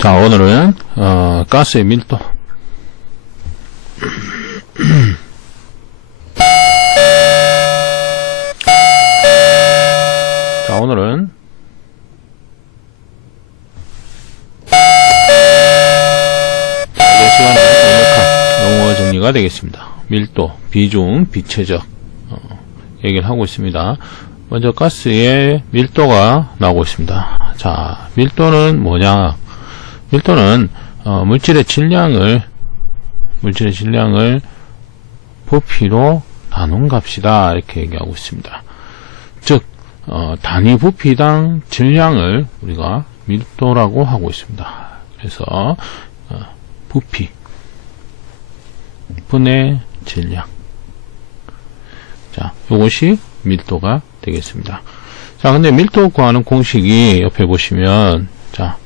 자, 오늘은, 어, 가스의 밀도. 자, 오늘은, 시간에 강력한 용어 정리가 되겠습니다. 밀도, 비중, 비체적, 어, 얘기를 하고 있습니다. 먼저 가스의 밀도가 나오고 있습니다. 자, 밀도는 뭐냐? 밀도는 어, 물질의 질량을 물질의 질량을 부피로 나눈 값이다 이렇게 얘기하고 있습니다. 즉 어, 단위 부피당 질량을 우리가 밀도라고 하고 있습니다. 그래서 어, 부피 분의 질량 자 이것이 밀도가 되겠습니다. 자 근데 밀도 구하는 공식이 옆에 보시면 자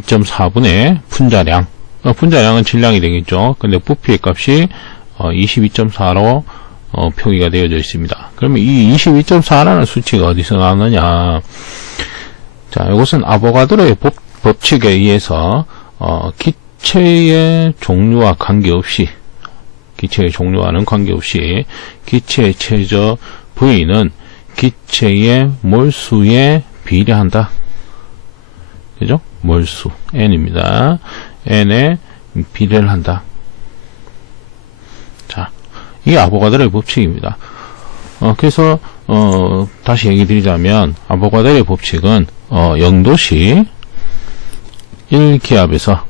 22.4분의 분자량 어, 분자량은 질량이 되겠죠. 근데 부피의 값이 어, 22.4로 어, 표기가 되어져 있습니다. 그러면 이 22.4라는 수치가 어디서 나오느냐? 자, 이것은 아보가드로의 법, 법칙에 의해서 어, 기체의 종류와 관계없이 기체의 종류와는 관계없이 기체의 최저 V는 기체의 몰수에 비례한다. 그죠? 몰수 n입니다. n에 비례를 한다. 자, 이게 아보가드로의 법칙입니다. 어, 그래서 어, 다시 얘기 드리자면 아보가드로의 법칙은 어, 0도시 1기압에서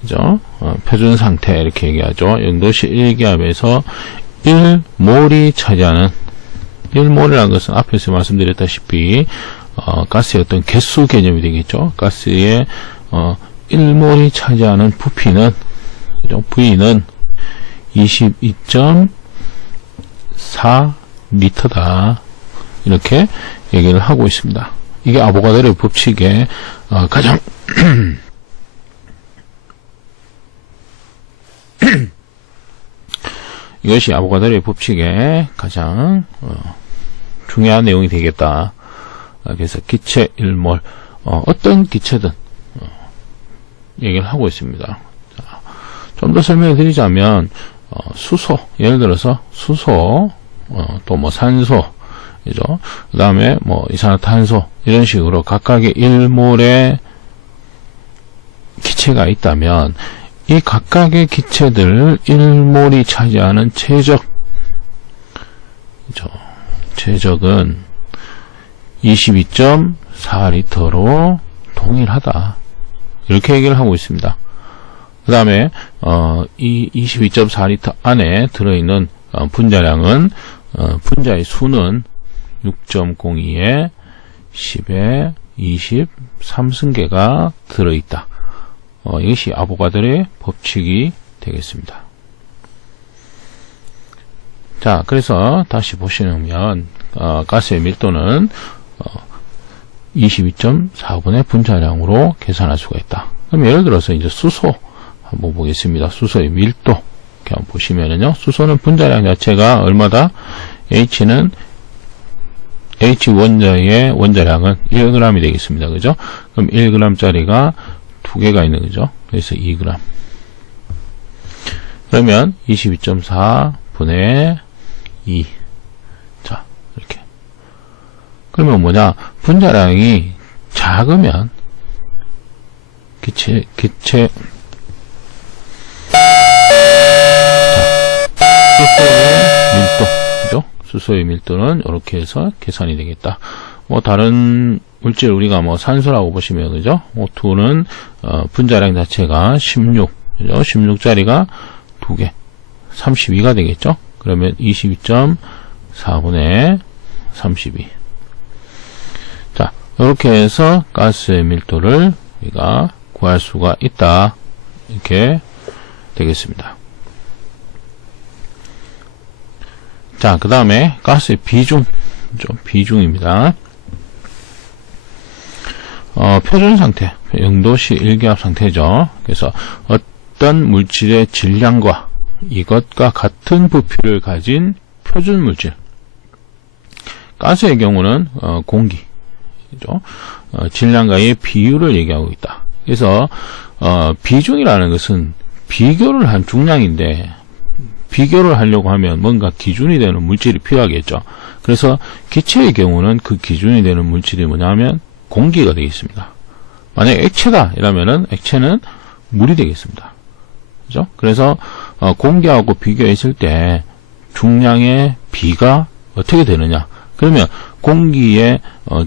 그죠? 어, 표준 상태 이렇게 얘기하죠. 0도시 1기압에서 1몰이 차지하는 1몰이라는 것은 앞에서 말씀드렸다시피 어, 가스의 어떤 개수 개념이 되겠죠. 가스의 어, 1몰이 차지하는 부피는? V는 22.4리터다. 이렇게 얘기를 하고 있습니다. 이게 아보가드로의 법칙의 어, 가장 이것이 아보가드로의 법칙의 가장 어, 중요한 내용이 되겠다. 어, 그래서 기체 1몰 어, 떤 기체든 어, 얘기를 하고 있습니다. 좀 더 설명을 드리자면 어, 수소 예를 들어서 수소 어, 또 뭐 산소 그죠 그 다음에 뭐 이산화탄소 이런 식으로 각각의 1몰의 기체가 있다면 이 각각의 기체들 1몰이 차지하는 최적 그죠 최적은 22.4리터로 동일하다. 이렇게 얘기를 하고 있습니다. 그 다음에, 어, 이 22.4리터 안에 들어있는 어, 분자량은, 어, 분자의 수는 6.02에 10에 23승계가 들어있다. 어, 이것이 아보가드의 법칙이 되겠습니다. 자, 그래서 다시 보시면, 어, 가스의 밀도는, 어, 22.4분의 분자량으로 계산할 수가 있다. 그럼 예를 들어서 이제 수소 한번 보겠습니다. 수소의 밀도 이렇게 한번 보시면은요. 수소는 분자량 자체가 얼마다? H는 H 원자의 원자량은 1g이 되겠습니다. 그죠? 그럼 1g짜리가 두 개가 있는 거죠. 그래서 2g. 그러면 22.4 분의 2. 자, 이렇게. 그러면 뭐냐? 분자량이 작으면 기체, 기체, 자, 수소의 밀도는 이렇게 해서 계산이 되겠다. 뭐, 다른 물질 우리가 뭐 산소라고 보시면, 그죠? O2는, 어, 분자량 자체가 16, 그죠? 16짜리가 두 개, 32가 되겠죠? 그러면 22.4분의 32. 자, 이렇게 해서 가스의 밀도를 우리가 구할 수가 있다. 이렇게 되겠습니다. 자, 그 다음에 가스의 비중, 좀 비중입니다. 어, 표준 상태, 0도시 1기압 상태죠. 그래서 어떤 물질의 질량과 이것과 같은 부피를 가진 표준 물질. 가스의 경우는 어, 공기, 그죠? 어, 질량과의 비율을 얘기하고 있다. 그래서 어, 비중이라는 것은 비교를 한 중량인데 비교를 하려고 하면 뭔가 기준이 되는 물질이 필요하겠죠. 그래서 기체의 경우는 그 기준이 되는 물질이 뭐냐면 공기가 되겠습니다. 만약에 액체다 이러면은 액체는 물이 되겠습니다. 그죠? 그래서 어, 공기하고 비교했을 때 중량의 비가 어떻게 되느냐? 그러면 공기의 어,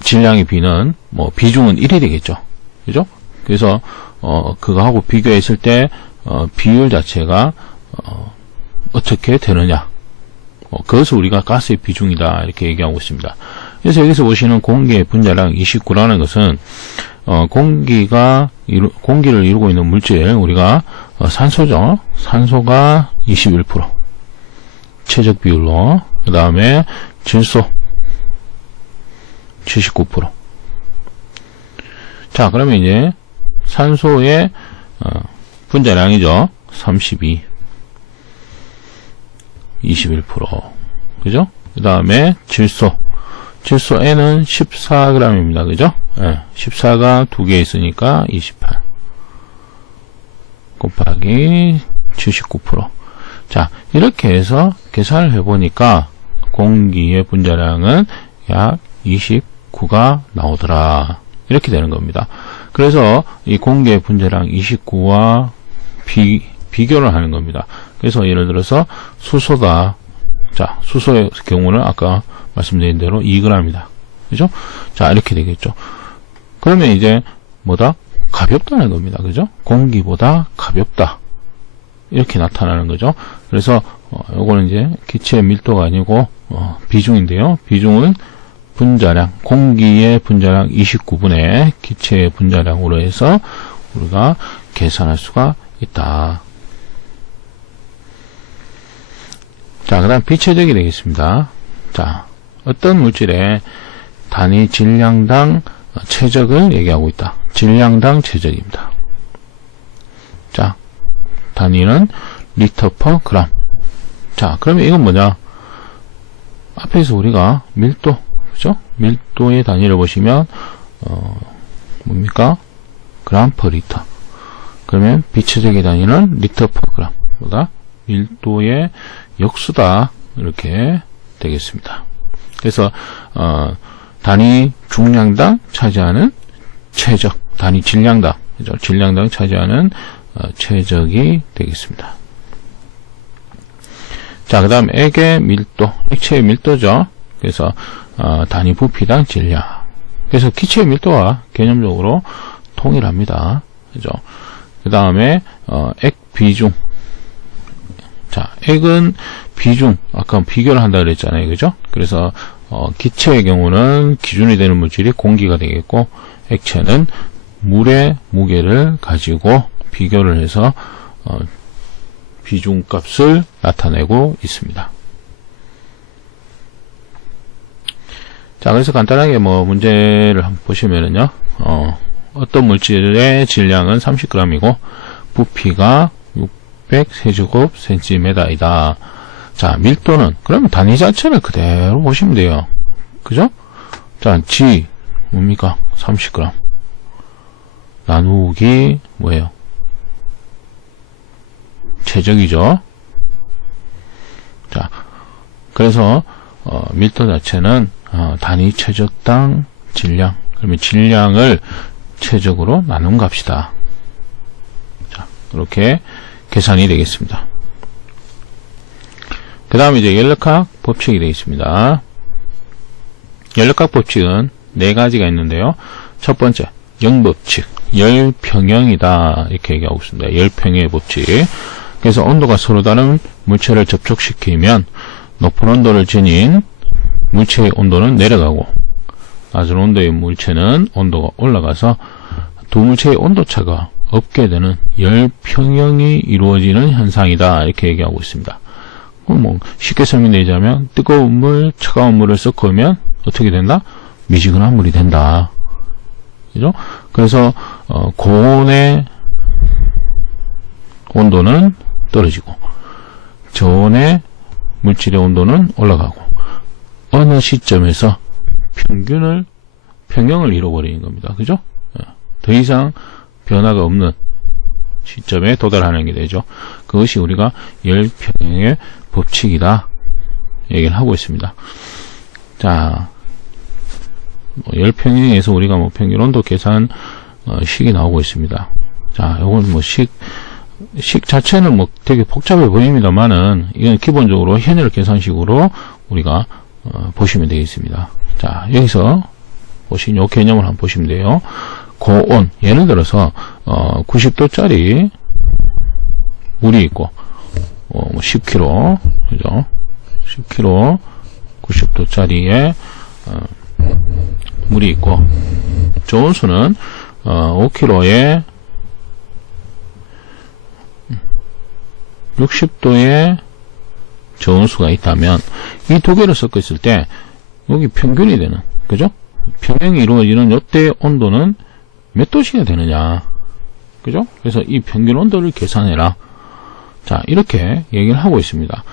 질량의 비는 뭐 비중은 1이 되겠죠. 그죠? 그래서 어 그거하고 비교했을 때 어, 비율 자체가 어, 어떻게 되느냐? 어, 그것을 우리가 가스의 비중이다 이렇게 얘기하고 있습니다. 그래서 여기서 보시는 공기의 분자량 29라는 것은 어, 공기가 이루, 공기를 이루고 있는 물질 우리가 어, 산소죠. 산소가 21% 최적 비율로 그 다음에 질소 79%. 자, 그러면 이제 산소의 어, 분자량이죠. 32. 21%. 그죠? 그 다음에 질소. 질소 N은 14g입니다. 그죠? 예, 14가 두개 있으니까 28. 곱하기 79%. 자, 이렇게 해서 계산을 해보니까 공기의 분자량은 약 29가 나오더라. 이렇게 되는 겁니다. 그래서 이 공기의 분자량 29와 비, 비교를 하는 겁니다. 그래서 예를 들어서 수소다. 자, 수소의 경우는 아까 말씀드린 대로 2g이다. 그죠? 자, 이렇게 되겠죠. 그러면 이제 뭐다? 가볍다는 겁니다. 그죠? 공기보다 가볍다. 이렇게 나타나는 거죠. 그래서 어, 요거는 이제 기체의 밀도가 아니고 어, 비중인데요. 비중은 분자량, 공기의 분자량 29분의 기체의 분자량으로 해서 우리가 계산할 수가 있다. 자, 그 다음 비체적이 되겠습니다. 자, 어떤 물질의 단위 질량당 최적을 얘기하고 있다. 질량당 최적입니다. 자, 단위는 리터 퍼 그램. 자, 그러면 이건 뭐냐? 앞에서 우리가 밀도? 밀도의 단위를 보시면, 어, 뭡니까? 그램 퍼 리터. 그러면 비체적의 단위는 리터 퍼 그램. 보다 밀도의 역수다. 이렇게 되겠습니다. 그래서, 어, 단위 중량당 차지하는 최적, 단위 질량당, 그죠? 질량당 차지하는 어, 최적이 되겠습니다. 자, 그 다음 액의 밀도, 액체의 밀도죠. 그래서 어, 단위 부피당 질량. 그래서 기체의 밀도와 개념적으로 동일합니다. 그죠? 그 다음에 어, 액 비중. 자, 액은 비중. 아까 비교를 한다 그랬잖아요. 그죠? 그래서 어, 기체의 경우는 기준이 되는 물질이 공기가 되겠고 액체는 물의 무게를 가지고 비교를 해서 어, 비중값을 나타내고 있습니다. 자, 그래서 간단하게 뭐 문제를 한번 보시면은요, 어, 어떤 물질의 질량은 30g이고 부피가 600세제곱 cm이다. 자, 밀도는 그러면 단위 자체를 그대로 보시면 돼요. 그죠? 자, G 뭡니까? 30g. 나누기 뭐예요? 최적이죠. 자, 그래서 어, 밀도 자체는 어, 단위 최적당 질량. 그러면 질량을 최적으로 나눈 값이다. 자, 이렇게 계산이 되겠습니다. 그 다음에 이제 연력학 법칙이 되겠습니다. 연력학 법칙은 네 가지가 있는데요. 첫 번째, 영법칙. 열평형이다. 이렇게 얘기하고 있습니다. 열평형의 법칙. 그래서 온도가 서로 다른 물체를 접촉시키면 높은 온도를 지닌 물체의 온도는 내려가고 낮은 온도의 물체는 온도가 올라가서 두 물체의 온도차가 없게 되는 열평형이 이루어지는 현상이다. 이렇게 얘기하고 있습니다. 뭐 쉽게 설명드리자면 뜨거운 물, 차가운 물을 섞으면 어떻게 된다? 미지근한 물이 된다. 그죠? 그래서 어, 고온의 온도는 떨어지고 저온의 물질의 온도는 올라가고 어느 시점에서 평균을 평형을 이뤄버리는 겁니다. 그죠? 예, 더 이상 변화가 없는 시점에 도달하는 게 되죠. 그것이 우리가 열평형의 법칙이다. 얘기를 하고 있습니다. 자, 뭐 열평형에서 우리가 뭐 평균 온도 계산 어, 식이 나오고 있습니다. 자, 요건 뭐 식, 식 자체는 뭐 되게 복잡해 보입니다만은 이건 기본적으로 현열 계산식으로 우리가 어, 보시면 되겠습니다. 자, 여기서 보신 요 개념을 한번 보시면 돼요. 고온, 예를 들어서 어, 90도짜리 물이 있고 어, 뭐 10kg, 그죠? 10kg 90도짜리에 어, 물이 있고 좋은 수는 어, 5kg에 60도의 저온수가 있다면 이 두 개를 섞었을 때 여기 평균이 되는 그죠? 평형이 이루어지는 요때 온도는 몇 도씨가 되느냐 그죠? 그래서 이 평균 온도를 계산해라 자 이렇게 얘기를 하고 있습니다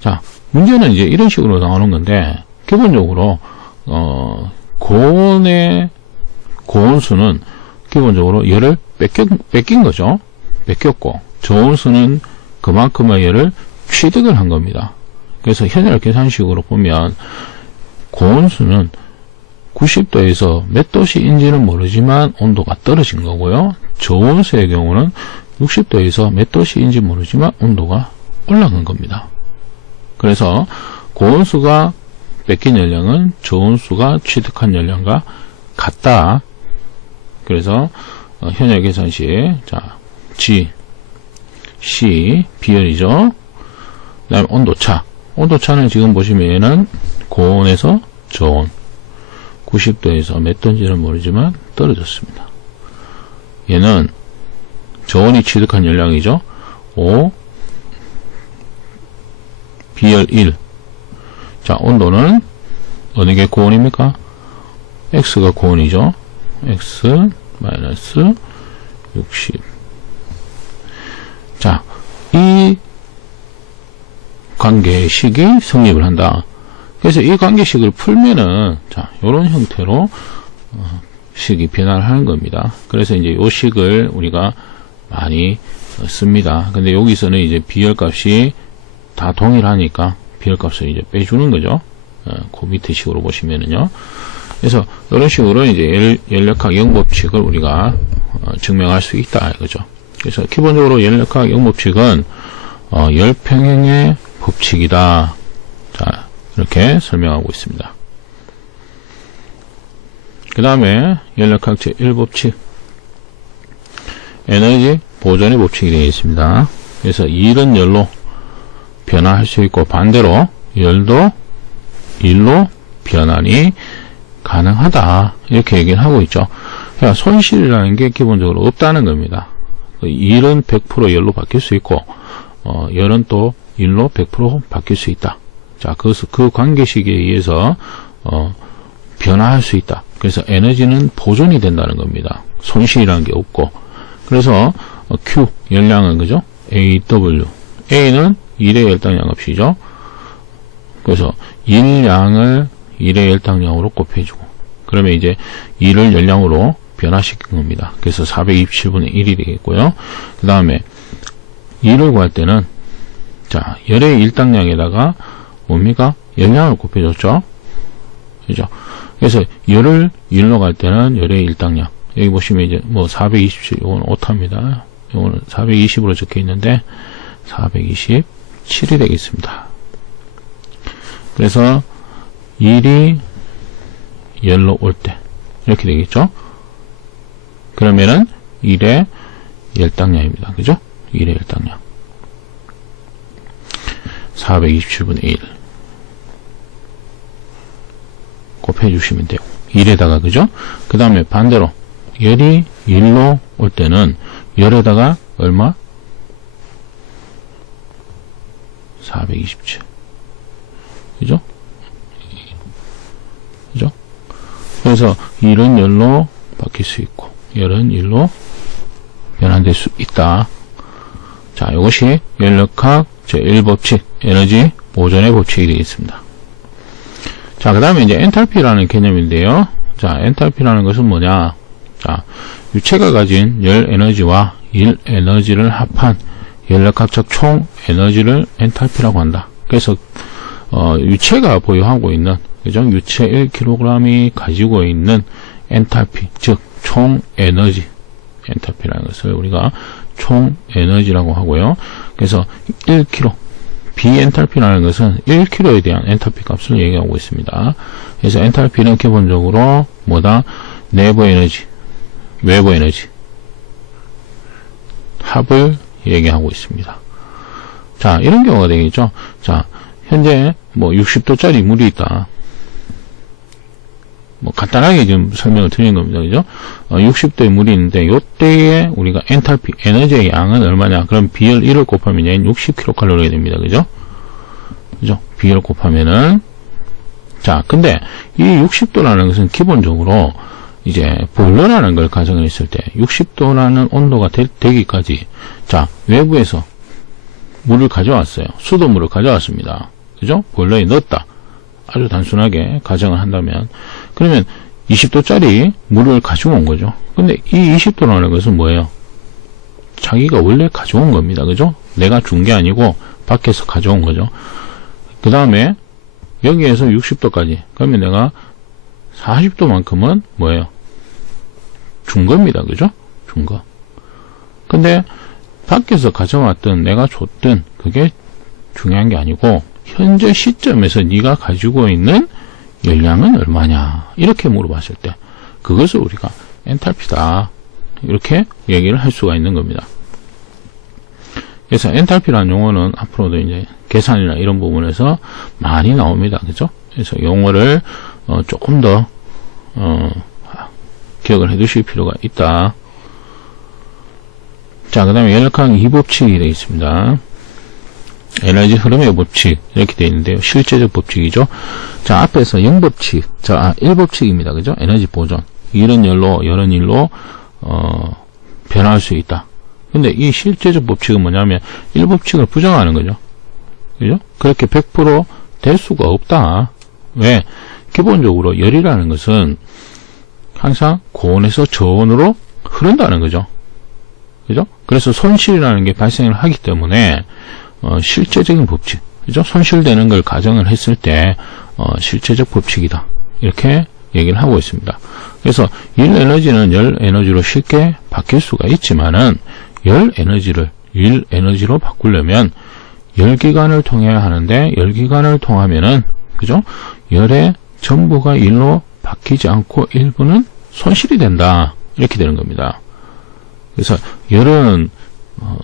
자 문제는 이제 이런 식으로 나오는 건데 기본적으로 어 고온의 고온수는 기본적으로 열을 뺏겨, 뺏긴 거죠 뺏겼고 저온수는 그만큼의 열을 취득을 한 겁니다. 그래서 현열 계산식으로 보면 고온수는 90도에서 몇 도씨인지는 모르지만 온도가 떨어진 거고요. 저온수의 경우는 60도에서 몇 도씨인지 모르지만 온도가 올라간 겁니다. 그래서 고온수가 뺏긴 연령은 저온수가 취득한 연령과 같다. 그래서 어, 현열 계산식 자 G C 비열이죠. 그 다음에 온도차. 온도차는 지금 보시면 얘는 고온에서 저온. 90도에서 몇 도인지는 모르지만 떨어졌습니다. 얘는 저온이 취득한 열량이죠. 5 비열 1. 자, 온도는 어느 게 고온입니까? X가 고온이죠. X 마이너스 60. 자, 이 관계식이 성립을 한다. 그래서 이 관계식을 풀면은 자, 요런 형태로 어, 식이 변화를 하는 겁니다. 그래서 이제 요 식을 우리가 많이 어, 씁니다. 근데 여기서는 이제 비열값이 다 동일하니까 비열값을 이제 빼주는 거죠. 어, 그 밑에 식으로 보시면은요. 그래서 이런 식으로 이제 열, 열역학 영법칙을 우리가 어, 증명할 수 있다 이거죠. 그래서 기본적으로 연력학 영법칙은 어, 열평행의 법칙이다. 자 이렇게 설명하고 있습니다. 그 다음에 연력학 제1법칙 에너지 보존의 법칙이 되어 있습니다. 그래서 일은 열로 변화할 수 있고 반대로 열도 일로 변환이 가능하다. 이렇게 얘기를 하고 있죠. 그러니까 손실이라는 게 기본적으로 없다는 겁니다. 일은 100% 열로 바뀔 수 있고 어, 열은 또 일로 100% 바뀔 수 있다. 자, 그것을 그 관계식에 의해서 어, 변화할 수 있다. 그래서 에너지는 보존이 된다는 겁니다. 손실이라는 게 없고 그래서 어, Q 열량은 그죠? AW A는 1의 열당량 값이죠. 그래서 일량을 1의 열당량으로 곱해주고 그러면 이제 1을 열량으로 변화시킨 겁니다. 그래서 427분의 1이 되겠고요. 그 다음에 2를 구할 때는 자 열의 일당량에다가 뭡니까? 열량을 곱해줬죠. 그죠? 그래서 열을 1로 갈 때는 열의 일당량 여기 보시면 이제 뭐 427, 이건 오타입니다. 이거는 420으로 적혀 있는데 427이 되겠습니다. 그래서 1이 열로 올 때 이렇게 되겠죠. 그러면은 1의 열당량입니다. 그죠? 1의 열당량. 427분의 1. 곱해 주시면 돼요. 1에다가, 그죠? 그 다음에 반대로, 열이 1로 올 때는, 열에다가 얼마? 427. 그죠? 그죠? 그래서 1은 열로 바뀔 수 있고, 열은 일로 변환될 수 있다. 자, 이것이 연력학 제1법칙, 에너지 보존의 법칙이 되겠습니다. 자, 그 다음에 이제 엔탈피라는 개념인데요. 자, 엔탈피라는 것은 뭐냐? 자, 유체가 가진 열 에너지와 일 에너지를 합한 연력학적 총 에너지를 엔탈피라고 한다. 그래서 어, 유체가 보유하고 있는 그죠? 유체 1kg이 가지고 있는 엔탈피, 즉 총 에너지 엔탈피라는 것을 우리가 총 에너지라고 하고요. 그래서 1kg 비엔탈피라는 것은 1kg에 대한 엔탈피 값을 얘기하고 있습니다. 그래서 엔탈피는 기본적으로 뭐다? 내부 에너지, 외부 에너지 합을 얘기하고 있습니다. 자, 이런 경우가 되겠죠. 자, 현재 뭐 60도짜리 물이 있다. 뭐 간단하게 지금 설명을 드리는 겁니다. 그죠? 어, 60도의 물이 있는데 요때에 우리가 엔탈피, 에너지의 양은 얼마냐? 그럼 비열 1을 곱하면 얘는 60kcal가 됩니다. 그죠? 그죠? 비열 곱하면은 자, 근데 이 60도라는 것은 기본적으로 이제 보일러라는 걸 가정을 했을 때 60도라는 온도가 되, 되기까지 자, 외부에서 물을 가져왔어요. 수돗물을 가져왔습니다. 그죠? 보일러에 넣었다. 아주 단순하게 가정을 한다면 그러면 20도짜리 물을 가지고 온 거죠. 근데 이 20도라는 것은 뭐예요? 자기가 원래 가져온 겁니다. 그죠? 내가 준 게 아니고 밖에서 가져온 거죠. 그 다음에 여기에서 60도까지 그러면 내가 40도만큼은 뭐예요? 준 겁니다. 그죠? 준 거. 근데 밖에서 가져왔든 내가 줬든 그게 중요한 게 아니고 현재 시점에서 네가 가지고 있는 열량은 얼마냐 이렇게 물어봤을 때 그것을 우리가 엔탈피다 이렇게 얘기를 할 수가 있는 겁니다. 그래서 엔탈피라는 용어는 앞으로도 이제 계산이나 이런 부분에서 많이 나옵니다. 그죠? 그래서 용어를 어, 조금 더 어, 기억을 해 두실 필요가 있다. 자, 그 다음에 연락항 2법칙이 되어 있습니다. 에너지 흐름의 법칙 이렇게 되어 있는데요. 실제적 법칙이죠. 자 앞에서 0법칙 자 아, 1법칙입니다. 그죠? 에너지 보존 이런 열로 여런 일로 어, 변할 수 있다. 근데 이 실제적 법칙은 뭐냐면 1법칙을 부정하는 거죠. 그죠? 그렇게 100%될 수가 없다. 왜? 기본적으로 열이라는 것은 항상 고온에서 저온으로 흐른다는 거죠. 그죠? 그래서 손실이라는 게 발생을 하기 때문에 어, 실제적인 법칙, 그죠? 손실되는 걸 가정을 했을 때 어, 실제적 법칙이다. 이렇게 얘기를 하고 있습니다. 그래서 일 에너지는 열 에너지로 쉽게 바뀔 수가 있지만은 열 에너지를 일 에너지로 바꾸려면 열 기관을 통해야 하는데 열 기관을 통하면은 그죠? 열의 전부가 일로 바뀌지 않고 일부는 손실이 된다. 이렇게 되는 겁니다. 그래서 열은 어,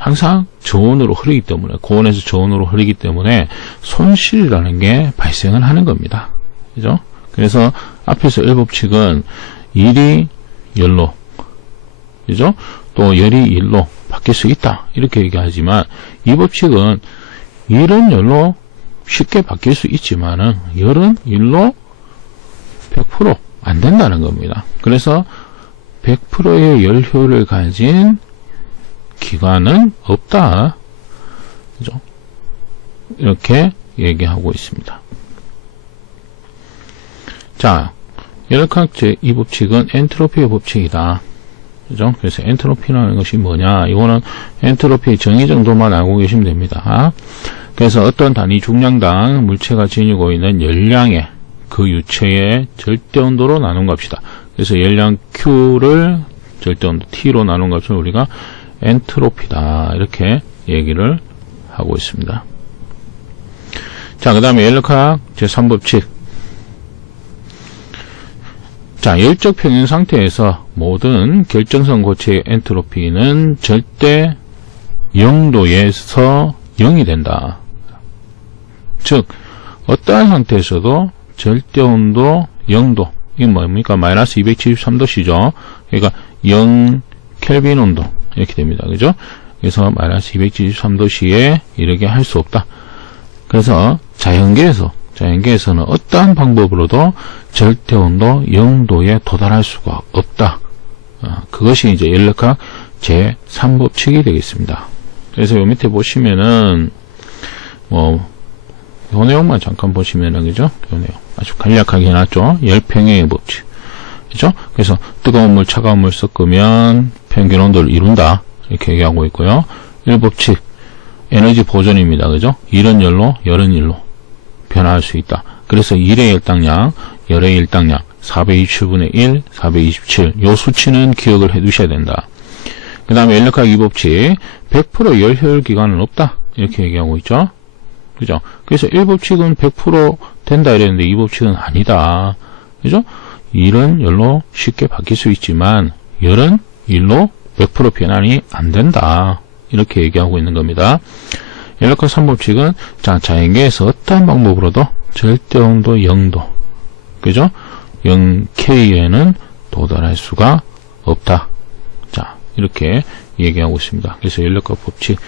항상 저온으로 흐르기 때문에 고온에서 저온으로 흐르기 때문에 손실이라는 게 발생을 하는 겁니다. 그죠? 그래서 앞에서 1법칙은 일이 열로 그죠? 또 열이 일로 바뀔 수 있다. 이렇게 얘기하지만 이 법칙은 일은 열로 쉽게 바뀔 수 있지만은 열은 일로 100%안 된다는 겁니다. 그래서 100%의 열 효율을 가진 기관은 없다. 그죠? 이렇게 얘기하고 있습니다. 자, 열학학 제2 법칙은 엔트로피의 법칙이다. 그죠? 그래서 엔트로피라는 것이 뭐냐? 이거는 엔트로피 정의 정도만 알고 계시면 됩니다. 그래서 어떤 단위 중량당 물체가 지니고 있는 열량의 그 유체의 절대 온도로 나눈 값이다. 그래서 열량 Q를 절대 온도 T로 나눈 값을 우리가 엔트로피다. 이렇게 얘기를 하고 있습니다. 자, 그 다음에 연력학 제3법칙. 자, 열적 평형 상태에서 모든 결정선 고체의 엔트로피는 절대 0도에서 0이 된다. 즉, 어떠한 상태에서도 절대 온도 0도, 이게 뭡니까? 마이너스 273도씨죠. 그러니까 0 켈빈 온도, 이렇게 됩니다. 그죠? 그래서 마이너스 273도씨에 이르게 할 수 없다. 그래서 자연계에서 자연계에서는 어떠한 방법으로도 절대 온도 0도에 도달할 수가 없다. 어, 그것이 이제 연력학 제3법칙이 되겠습니다. 그래서 요 밑에 보시면은 뭐, 요 내용만 잠깐 보시면은, 그죠? 요 내용. 아주 간략하게 해놨죠? 열평행의 법칙. 그죠? 그래서 뜨거운 물, 차가운 물 섞으면 평균 온도를 이룬다. 이렇게 얘기하고 있고요. 1법칙, 에너지 보존입니다. 그죠? 이런 열로, 열은 일로 변화할 수 있다. 그래서 1의 열당량, 열의 일당량, 427분의 1, 427. 요 수치는 기억을 해 두셔야 된다. 그 다음에 연력학 2법칙, 100% 열효율 기간은 없다. 이렇게 얘기하고 있죠. 그죠? 그래서 1법칙은 100% 된다 이랬는데 2법칙은 아니다. 그죠? 일은 열로 쉽게 바뀔 수 있지만 열은 일로 100% 변환이 안 된다. 이렇게 얘기하고 있는 겁니다. 연락학 3법칙은 자, 자연계에서 어떠한 방법으로도 절대 온도 0도. 그죠? 0K에는 도달할 수가 없다. 자, 이렇게 얘기하고 있습니다. 그래서 연력학 법칙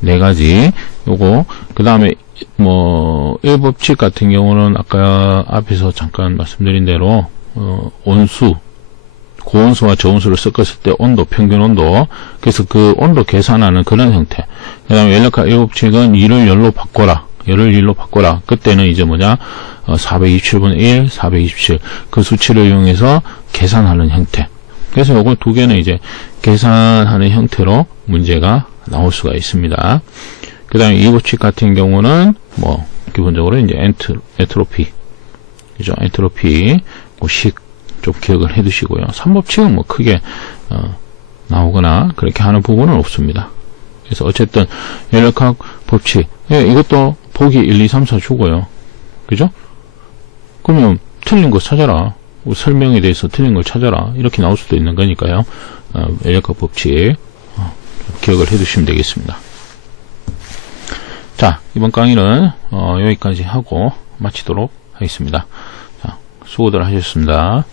네 가지 요거 그 다음에 뭐 1법칙 같은 경우는 아까 앞에서 잠깐 말씀드린 대로 어, 온수 고온수와 저온수를 섞었을 때 온도 평균 온도 그래서 그 온도 계산하는 그런 형태. 그 다음에 연력학 1법칙은 1을 열로 바꿔라. 열을 1로 바꿔라. 그때는 이제 뭐냐? 어, 427분의 1 427 그 수치를 이용해서 계산하는 형태. 그래서 요거 두 개는 이제 계산하는 형태로 문제가 나올 수가 있습니다. 그 다음에 이 법칙 같은 경우는 뭐 기본적으로 이제 엔트, 에트로피. 그죠? 엔트로피. 고 식 좀 기억을 해 두시고요. 3법칙은 뭐 크게 어, 나오거나 그렇게 하는 부분은 없습니다. 그래서 어쨌든 연력학 법칙 예, 이것도 보기 1, 2, 3, 4 주고요. 그죠? 그러면 틀린 거 찾아라. 뭐 설명에 대해서 틀린 걸 찾아라. 이렇게 나올 수도 있는 거니까요. 어, 연력학 법칙 어, 기억을 해 두시면 되겠습니다. 자, 이번 강의는 어, 여기까지 하고 마치도록 하겠습니다. 자, 수고들 하셨습니다.